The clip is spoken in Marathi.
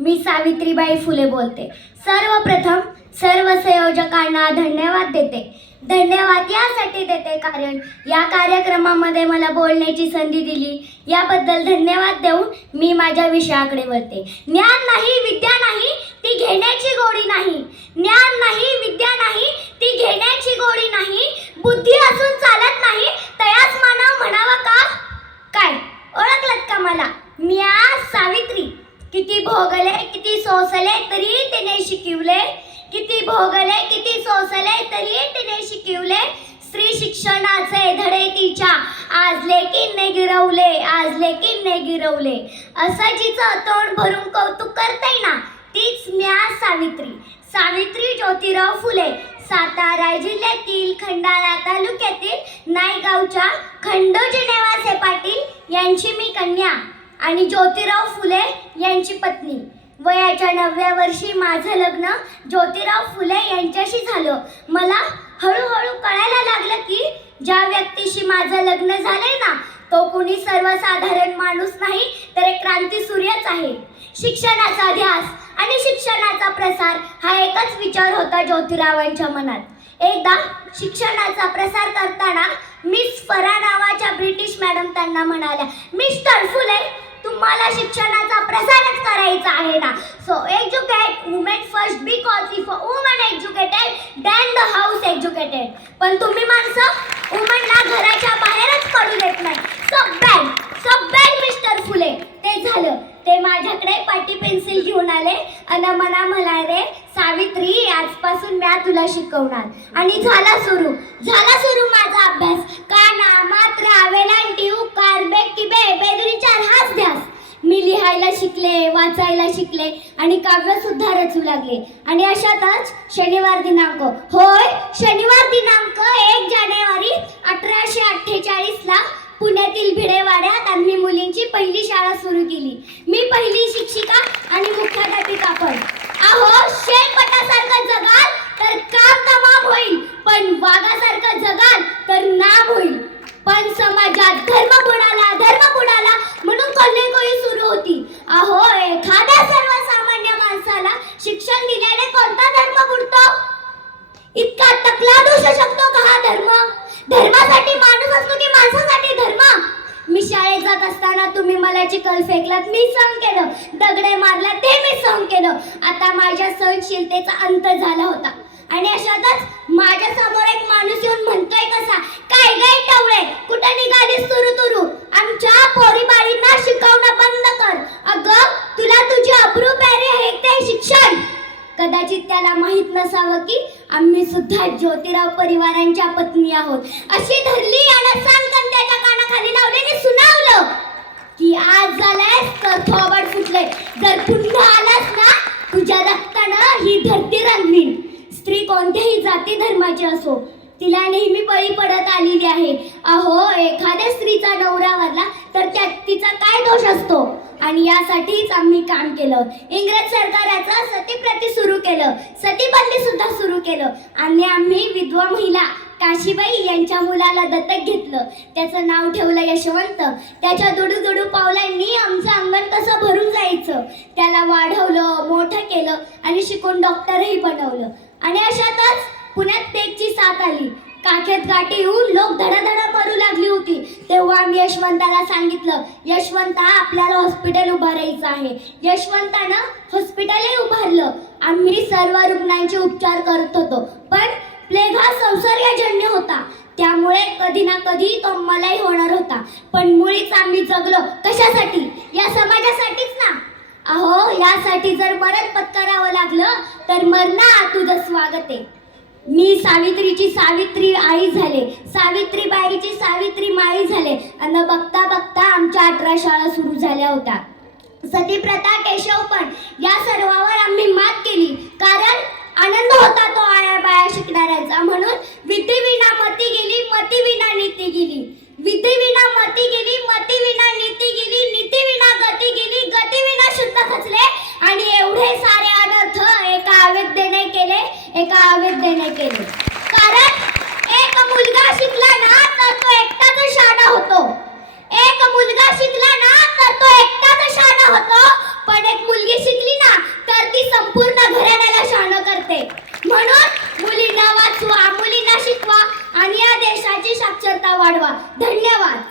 मी सावित्रीबाई फुले बोलते. सर्वप्रथम सर्व संयोजकांना धन्यवाद देते. धन्यवाद यासाठी देते कारण या कार्यक्रमामध्ये मला बोलण्याची संधी दिली याबद्दल धन्यवाद देऊन मी माझ्या विषयाकडे वळते. ज्ञान नाही विद्या नाही ती घेण्याची गोडी नाही. ज्ञान नाही विद्या नाही ती घेण्याची गोडी नाही. बुद्धी असून चालत नाही तयाच मानव म्हणावा का काय. ओळखलत का मला? मी आज सावित्री. किती भोगले किती सोसले तरी तिने शिकवले. किती भोगले किती सोसले तरी तिने शिकवले. स्त्री शिक्षणाचे धडे तिच्या आज लेकीने गिरवले. आज लेकीने गिरवले. असं जिचं तोंड भरून कौतुक करते ना तीच मी आज सावित्री. सावित्री ज्योतिराव फुले. सातारा जिल्ह्यातील खंडाळा तालुक्यातील नायगावच्या खंडोजी नेवासे पाटील यांची मी कन्या आणि ज्योतिराव फुले यांची पत्नी. वयाच्या 9व्या वर्षी माझं लग्न ज्योतिराव फुले यांच्याशी झालं. मला हळूहळू कळायला लागलं की ज्या व्यक्तीशी माझं लग्न झालंय ना तो कोणी सर्वसाधारण माणूस नाही तर एक क्रांतीसूर्यच आहे. शिक्षणाचा ध्यास आणि शिक्षणाचा प्रसार हा एकच विचार होता ज्योतिरावांच्या मनात. एकदा शिक्षणाचा प्रसार करताना मिस फरा नावाच्या ब्रिटिश मॅडम त्यांना म्हणाल्या, मिस्टर फुले तुम्हाला शिक्षणाचा प्रसारच करायचा आहे ना. So educate women first because if a woman educated then the house educated. पण तुम्ही माणसं वुमनला घराच्या बाहेरच पडू देत नाही. सब बॅड मिस्टर फुले. ते झालं ते माझ्याकडे पाटी पेन्सिल घेऊन आले आणि मला म्हणाले, सावित्री आजपासून मी तुला शिकवणार. आणि झाला सुरू माझा अभ्यास. काना मात्रा वेलांटी उकार बेकी बे बेदुरी चार हाच ध्यास. मी लिहायला शिकले, वाचायला शिकले आणि काव्य सुद्धा रचू लागले. आणि अशातच शनिवार दिनांक 1 जानेवारी 1848 ला पुण्यातील भिडेवाड्यात आम्ही मुलींची पहिली शाळा सुरू केली. मी पहिली शिक्षिका आणि मुख्याध्यापिका पण. अहो शेळपटासारखं जगाल तर काम तमाम होईल पण वाघासारखं जगाल तर नाम होईल. पण समाजात धर्म बुडाला म्हणून कोल्हेकोई सुरू होती. अहो एखाद्या सर्वसामान्य माणसाला शिक्षण दिल्याने कोणता धर्म बुडतो? इतका टकला दोष शकतो का हा धर्म? धर्मासाठी माणूस असतो की माणसासाठी धर्म? मी शाळेत जात असताना तुम्ही मला चिखल फेकलात, मी सहन केलं. दगडे मारला ते मी सहन केलं. आता माझ्या सहनशीलतेचा अंत झाला होता. आणि अशातच माझ्या समोर एक माणूस येऊन म्हणतोय कसा, काय गै टवळे कुठं निघालीस तुरू? आमच्या पोरीबाळींना शिकवणं बंद कर. अगं तुला तुझी अब्रू प्यारे आहे ते शिक्षण. कदाचित त्याला माहित नसावं की आम्ही सुद्धा ज्योतिराव परिवारांच्या पत्नी आहोत. अशी धरली आणि सांगताना त्याच्या कानाखाली लावलेली सुनावलं की आज झालंयस तर थोबड फुटले. जर पुन्हा आलास ना तुझ्या रक्तानं ही धरती रंगवीन. स्त्री कोणत्याही जाती धर्माची असो तिला नेहमी बळी पडत आलेली आहे. अहो एखाद्या स्त्रीचा नवरा वारला तर त्यात तिचा काय दोष असतो? आणि यासाठीच आम्ही काम केलं. इंग्रज सरकाराचं सतीप्रती सुरू केलं, सतीबंदी सुद्धा सुरू केलं. आणि आम्ही विधवा महिला काशीबाई यांच्या मुलाला दत्तक घेतलं. त्याचं नाव ठेवलं यशवंत. त्याच्या दुडू पावलांनी आमचं अंगण कसं भरून जायचं त्याला वाढवलं, मोठं केलं आणि शिकून डॉक्टरही बनवलं. आणि अशातच पुण्यात पेगची साथ आली. काखेत गाठी येऊन लोक धडाधडा मरू लागली होती. तेव्हा आम्ही यशवंताला सांगितलं, यशवंता आपल्याला हॉस्पिटल उभारायचं आहे. यशवंतानं हॉस्पिटलही उभारलं. आम्ही सर्व रुग्णांचे उपचार करत होतो. पण प्लेग हा संसर्गजन्य होता त्यामुळे कधी ना कधी तो मलाही होणार होता. पण मुळीच आम्ही जगलो कशासाठी? या समाजासाठीच ना. अहो यासाठी जर मरण पत्करावं लागलं तर मरणा तुझं स्वागत आहे. मी सावित्रीची सावित्री आई झाले, सावित्रीबाईची सावित्री माई झाले. आणि बघता बघता आमच्या 18 शाळा सुरू झाल्या होत्या. सतीप्रथा केशवपण या सर्वावर आम्ही मात केली. कारण आनंद होता तो आया बाया शिकणाऱ्यांचा. म्हणून विधी विना मती गेली, मती विना नीती गेली. विधी विना मती गेली, मती विना नीती गेली. नीती विना गती गेली, गती विना शुद्ध खचले. आणि एवढे सारे अनर्थ एका अविद्येने केले. कारण एक मुलगा शिकला ना तर तो एकटाच शहाणा होतो. एक मुलगा शिकला ना तर तो एकटाच शहाणा होतो. पण एक मुलगी शिकली ना ती संपूर्ण घराण्याला शहाणं करते. म्हणून मुलींना वाचवा, मुलींना शिकवा आणि या देशाची साक्षरता वाढवा. धन्यवाद.